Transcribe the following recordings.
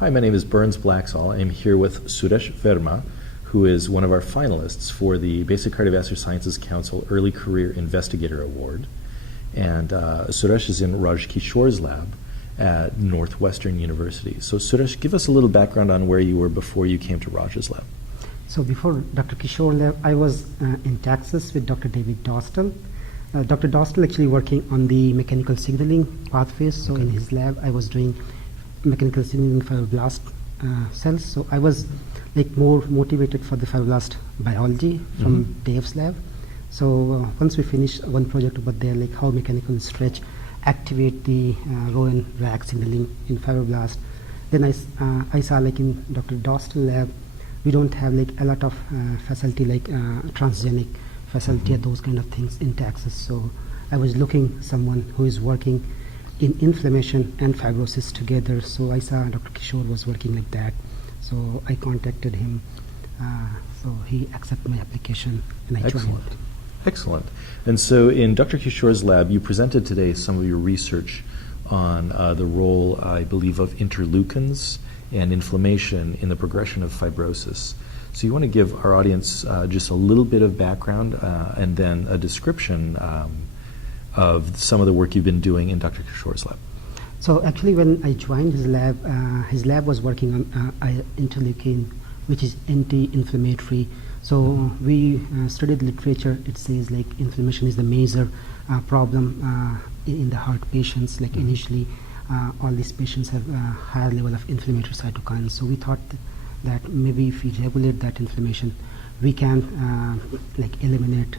Hi, my name is Blaxall. I'm here with Suresh Verma, who is one of our finalists for the Basic Cardiovascular Sciences Council Early Career Investigator Award. And Suresh is in Raj Kishore's lab at Northwestern University. So Suresh, give us a little background on where you were before you came to Raj's lab. So before Dr. Kishore lab, I was in Texas with Dr. David Dostal. Dr. Dostal actually working on the mechanical signaling pathways. So in his lab, I was doing mechanical signaling fibroblast cells. So I was like more motivated for the fibroblast biology from Dave's lab. So once we finished one project over there, like how mechanical stretch activate the Rho and RAG signaling in fibroblast, then I saw like in Dr. Dostal lab, we don't have like a lot of facility like transgenic facility or those kind of things in Texas. So I was looking someone who is working in inflammation and fibrosis together. So I saw Dr. Kishore was working like that. So I contacted him. So he accepted my application and I joined. Excellent. And so in Dr. Kishore's lab, you presented today some of your research on the role, I believe, of interleukins and inflammation in the progression of fibrosis. So you want to give our audience just a little bit of background and then a description of some of the work you've been doing in Dr. Kishore's lab. So actually when I joined his lab was working on interleukin, which is anti-inflammatory. So we studied literature. It says like inflammation is the major problem in the heart patients. Like initially, all these patients have a higher level of inflammatory cytokines. So we thought that maybe if we regulate that inflammation, we can like eliminate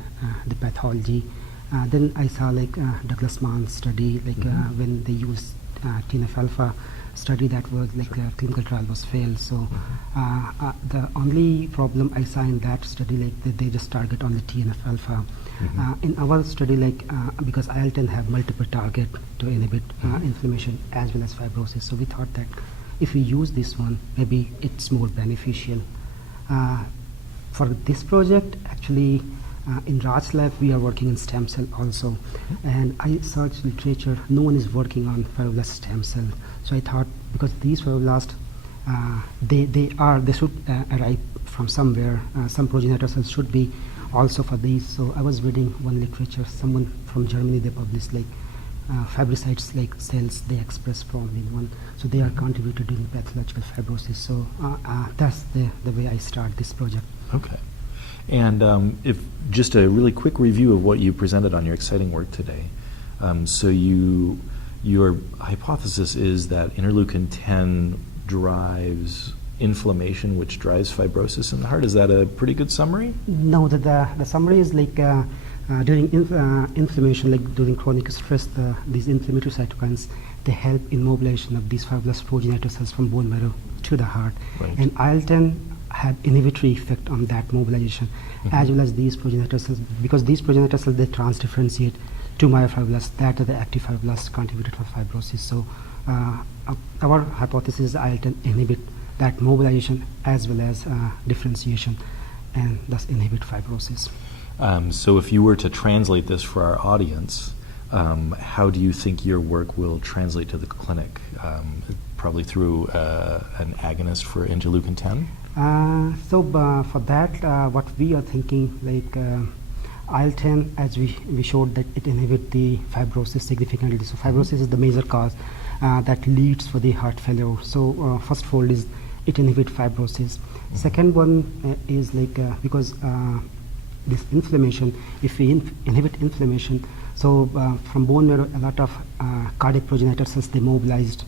the pathology. Then I saw like Douglas Mann's study, like when they used TNF-alpha study that was like a clinical trial was failed. So the only problem I saw in that study, like that they just target on the TNF-alpha. In our study, like because IL-10 have multiple target to inhibit inflammation as well as fibrosis. So we thought that if we use this one, maybe it's more beneficial. For this project, actually, in Raj's lab, we are working in stem cell also. And I searched literature, no one is working on fibroblast stem cell. So I thought, because these fibroblasts, they should arrive from somewhere. Some progenitor cells should be also for these. So I was reading one literature, someone from Germany, they published like fibrocytes like cells they express from in one. So they are contributed in pathological fibrosis. So that's the way I start this project. Okay. And if just a really quick review of what you presented on your exciting work today. So your hypothesis is that interleukin-10 drives inflammation, which drives fibrosis in the heart. Is that a pretty good summary? No, the summary is like during inflammation, like during chronic stress, these inflammatory cytokines, they help in mobilization of these fibroblast progenitor cells from bone marrow to the heart. Right. And IL-10 have inhibitory effect on that mobilization, as well as these progenitor cells, because these progenitor cells, they transdifferentiate to myofibroblasts, that are the active fibroblasts contributed for fibrosis. So our hypothesis is IL-10 inhibit that mobilization as well as differentiation, and thus inhibit fibrosis. So if you were to translate this for our audience, how do you think your work will translate to the clinic? Probably through an agonist for interleukin-10? So for that, what we are thinking, like IL-10, as we showed that it inhibits the fibrosis significantly. So fibrosis is the major cause that leads for the heart failure. So first fold is it inhibits fibrosis. Second one is like because this inflammation, if we inhibit inflammation, so from bone marrow, a lot of cardiac progenitor cells, they mobilized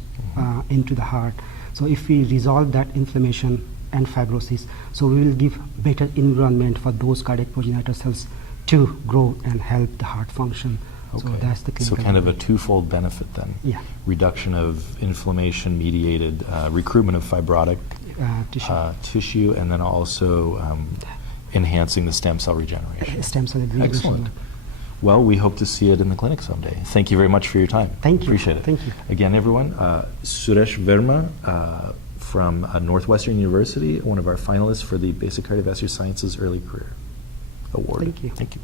into the heart. So if we resolve that inflammation and fibrosis, so we will give better environment for those cardiac progenitor cells to grow and help the heart function. Okay. So that's the clinical. So kind of a twofold benefit then. Yeah. Reduction of inflammation-mediated recruitment of fibrotic tissue, and then also enhancing the stem cell regeneration. Stem cell regeneration. Excellent. Well, we hope to see it in the clinic someday. Thank you very much for your time. Thank you. Appreciate it. Thank you. Again, everyone, Suresh Verma from Northwestern University, one of our finalists for the Basic Cardiovascular Sciences Early Career Award. Thank you. Thank you.